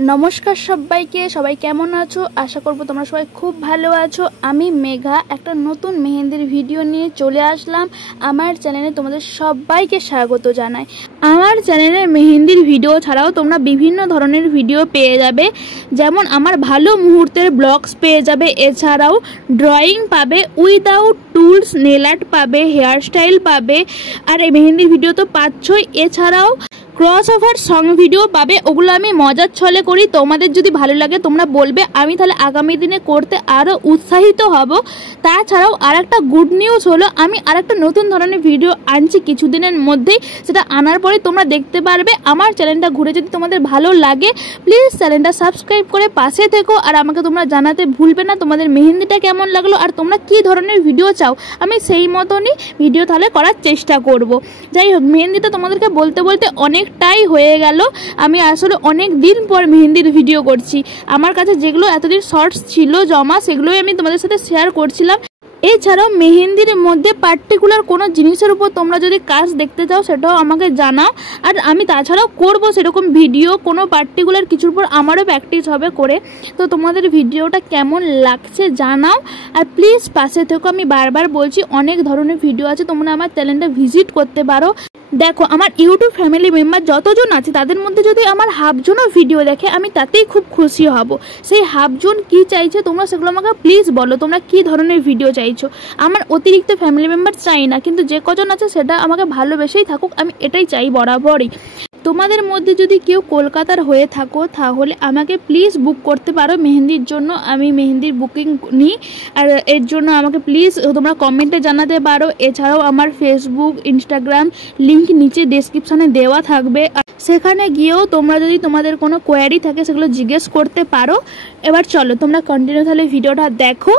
नमस्कार सबाइके सबाई केमन आछो आशा करब तोमरा सबाई खूब भालो आछो। आमी मेघा एकटा नतून मेहेंदिर भिडियो निये चले आसलाम आमार चैनेले तोमादेर सबाइके स्वागत जानाई। आमार चैनेले मेहेंदिर भिडियो छाड़ाओ तोमरा विभिन्न धरनेर भिडियो पेये जाबे, जेमन आमार भालो मुहूर्तेर ब्लग्स पेये जाबे, एछाड़ाओ ड्रयिंग पाबे उइदाउट टुल्स, नेल आर्ट पाबे, हेयर स्टाइल पाबे और ए मेहेंदिर भिडियो तो पाच्छोई। एछाड़ाओ क्रस ओभार सং भिडियो पाबे, ओगुलो आमी मजार छले करी। तोमादेर जोदि भालो लागे तोमरा बोलबे, आमी ताहले आगामी दिने करते आरो उत्साहित हब। ताछाड़ाओ आरेकटा गुड निउज हलो आमी आरेकटा नतुन धरनेर भिडियो आनछि किछुदिनेर मध्येई, सेटा आनार परे तोमरा देखते पारबे। आमार चैनेलटा घुरे जोदि तोमादेर भालो लागे प्लिज चैनेलटा साबस्क्राइब करे पाशे থেকো আর আমাকে তোমরা জানাতে ভুলবে না তোমাদের মেহেন্দিটা কেমন লাগলো আর তোমরা কি ধরনের ভিডিও চাও, আমি সেই মতনই ভিডিও তাহলে করার চেষ্টা করব। যাই হোক, মেহেন্দিটা তোমাদেরকে বলতে বলতে অনেকটাই হয়ে গেল। আমি আসলে অনেক দিন পর মেহেন্দির ভিডিও করছি। আমার কাছে যেগুলো এতদিন শর্টস ছিল জমা সেগুলোই আমি তোমাদের সাথে শেয়ার করছিলাম। এছাড়াও মেহেন্দির মধ্যে পার্টিকুলার কোনো জিনিসের উপর তোমরা যদি কাজ দেখতে চাও সেটাও আমাকে জানাও, আর আমি তাছাড়াও করব সেরকম ভিডিও। কোনো পার্টিকুলার কিছুর উপর আমারও প্র্যাকটিস হবে করে। তো তোমাদের ভিডিওটা কেমন লাগছে জানাও, আর প্লিজ পাশে থেকো। আমি বারবার বলছি অনেক ধরনের ভিডিও আছে, তোমরা আমার চ্যানেলটা ভিজিট করতে পারো। দেখো, আমার ইউটিউব ফ্যামিলি মেম্বার যতজন আছে তাদের মধ্যে যদি আমার হাফজনও ভিডিও দেখে আমি তাতেই খুব খুশি হব। সেই হাফজন কি চাইছে তোমরা সেগুলো আমাকে প্লিজ বলো, তোমরা কি ধরনের ভিডিও চাইছো। আমার অতিরিক্ত ফ্যামিলি মেম্বার চাই না, কিন্তু যে কজন আছে সেটা আমাকে ভালোবেসেই থাকুক, আমি এটাই চাই বরাবরই। তোমাদের মধ্যে যদি কেউ কলকাতার হয়ে থাকো তাহলে আমাকে প্লিজ বুক করতে পারো মেহেন্দির জন্য। আমি মেহেন্দির বুকিং নিই, আর এর জন্য আমাকে প্লিজ তোমরা কমেন্টে জানাতে পারো। এছাড়াও আমার ফেসবুক, ইনস্টাগ্রাম লিংক নিচে ডেসক্রিপশানে দেওয়া থাকবে, সেখানে গিয়েও তোমরা যদি তোমাদের কোনো কোয়ারি থাকে সেগুলো জিজ্ঞেস করতে পারো। এবার চলো তোমরা কন্টিনিউ তাহলে ভিডিওটা দেখো।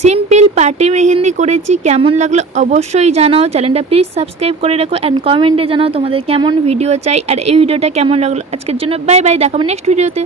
সিম্পল পার্টি মেহেন্দি করেছি, কেমন লাগলো অবশ্যই জানাও। চ্যানেলটা প্লিজ সাবস্ক্রাইব করে রাখো অ্যান্ড কমেন্টে জানাও তোমাদের কেমন ভিডিও চাই, আর এই ভিডিওটা কেমন লাগলো। আজকের জন্য বাই বাই, দেখাবো নেক্সট ভিডিওতে।